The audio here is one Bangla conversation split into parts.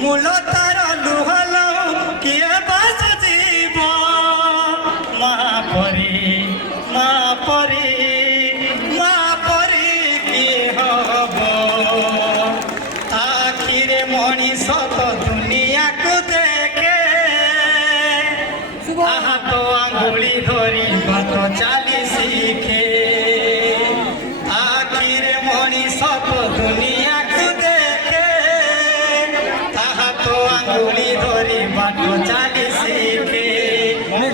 মূল তার লুহল কিয়ে বাস জীব মা পরি মা পরি মা পরি কিয়ে হব আখিরে মଣିষ তো দুনিয়াকু দেখে হাত আঙ্গুলি ধরি বাত চালি শিখে আখিরে মଣିষ তো দুনিয়াকু দেখে হাত আঙ্গুলি ধরি বাত চালি শিখে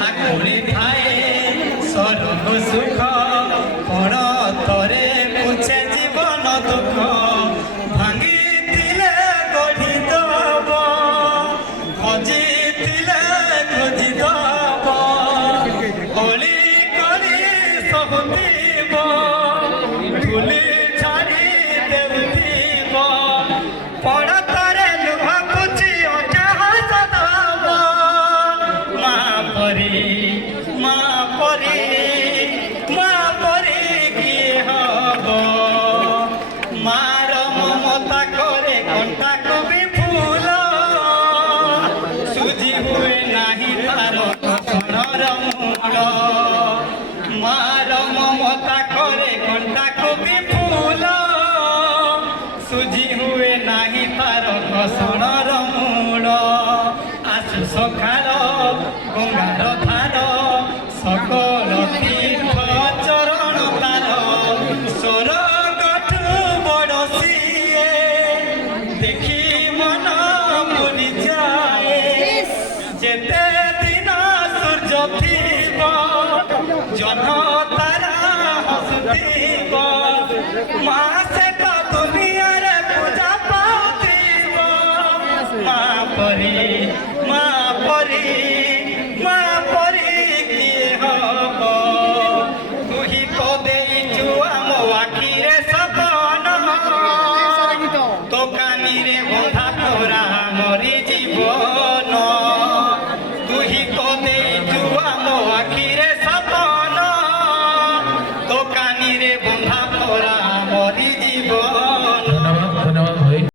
আঙ্গুলি ঠায়ে স্বর্গ সুখ কোণ তরে মুছে জীবন দুঃখ ভাঙিলে গঢ়ি দব খোঁজিলে খোঁজি দব অলি কৰি সহুতিব ধুলি ছাড়ি দেউথিব পড়তরে লুহ পুছি ওঠে হস দব মা পরি মা পরি মা পরি কি হব মার মমতা করে কণ্টা কবি ফুল সুজি হুয়ে নাহি তার সনর মূল মার মমতা করে কণ্টা কবি ফুল সুজি হুয়ে নাহি তার সনর মূল আসু সকাল গঙ্গার ধার সকল তীর্থ চরণ তার স্বর্গঠু বড় সিয়ে দেখি মন পুরি যায় যেতে দিন সূর্য থিব জহ্ন তারা হসুথিব মা সে তো দুনিয়ারে পূজা পাউথিব মা পরি মা পরি মা পরি কিয়ে হব তুহি তো ଦେଇଛୁ ଆମ ଆଖିରେ ସପନ ତୋ କାନିରେ ବନ୍ଧା ତୋରା ମରିଯିବ